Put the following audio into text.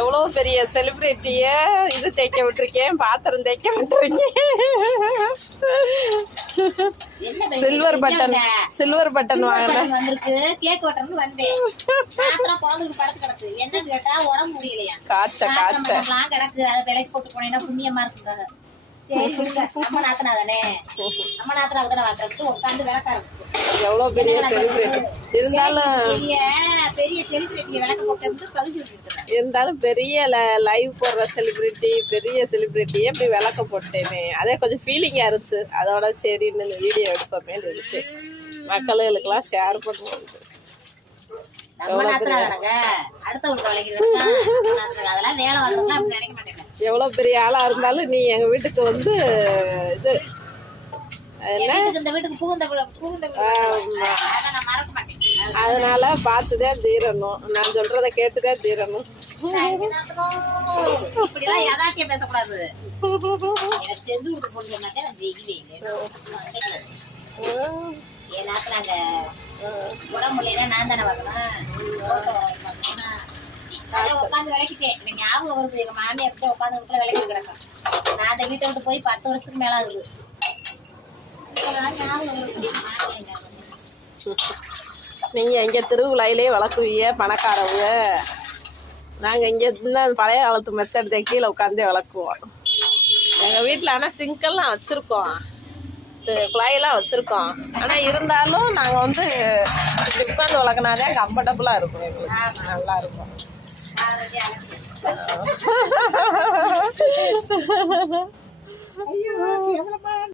எவ்வளோ பெரிய செலிபிரிட்டிய இது தைக்க விட்டுருக்கேன், பாத்திரம் தைக்க விட்டுருக்கேன். சில்வர் பட்டன் வாங்கினேன். வந்திருக்கு கேக் வெட்டணும்னு வந்தேன். பாத்திரம் குழந்தைக்கு படுத்து கிடக்கு. என்னன்னு கேட்டா உடம்பு முடியலையா, காய்ச்ச கிடக்கு. அதை விலைக்கு போட்டு போனேன்னா புண்ணியமா இருக்குங்க. சரி விடுங்க, நம்ம நாத்தனா தானே, நம்ம நாத்தனாவுக்கு தானே வாக்குறது. உட்காந்து விளக்க ஆரம்பிச்சு எவ்வளவு பெரிய செலிபிரிட்டி இருந்தாலும் பெரிய செலிபிரிட்டியை விளக்க போட்டு பகுதி விட்டுருக்கேன். இருந்தாலும் பெரிய லைவ் போடுற செலிபிரிட்டி, பெரிய செலிபிரிட்டியே இப்படி விளக்க போட்டேனே, அதே கொஞ்சம் ஃபீலிங்காக இருந்துச்சு. அதோட சரின்னு இந்த வீடியோ எடுப்போமே எடுத்து மக்களுக்கெல்லாம் ஷேர் பண்ணுவோம். எவ்வளோ பெரிய ஆளா இருந்தாலும் நீ எங்க வீட்டுக்கு வந்து இது அதனால பார்த்துதான் தீரணும். நான் சொல்றத கேட்டுதான் தீரணும். பேசக்கூடாது. உடம்புல நான் தானே வரணும். உட்காந்து விளக்கிட்டேன். எனக்கு ஞாபகம் வருது, எங்க மாமியார் உட்காந்து வீட்டுல விளக்கி கிடக்கும். நான் அந்த வீட்டை விட்டு போய் 10 வருஷத்துக்கு மேல ஆகுது. நீங்க இங்க திருவிழாயிலே வளர்க்குவீங்க பணக்காரவங்க. நாங்க இங்க இன்னும் பழைய காலத்து மெத்தட் கீழே உட்காந்தே வளர்க்குவோம். எங்க வீட்டுல ஆனா சிங்கெல்லாம் வச்சிருக்கோம், குழாயெல்லாம் வச்சிருக்கோம். ஆனா இருந்தாலும் நாங்க வந்து இப்படி உட்காந்து வளர்க்கினாதான் கம்ஃபர்டபுளா இருக்கும், எங்களுக்கு நல்லா இருக்கும். ஐயோ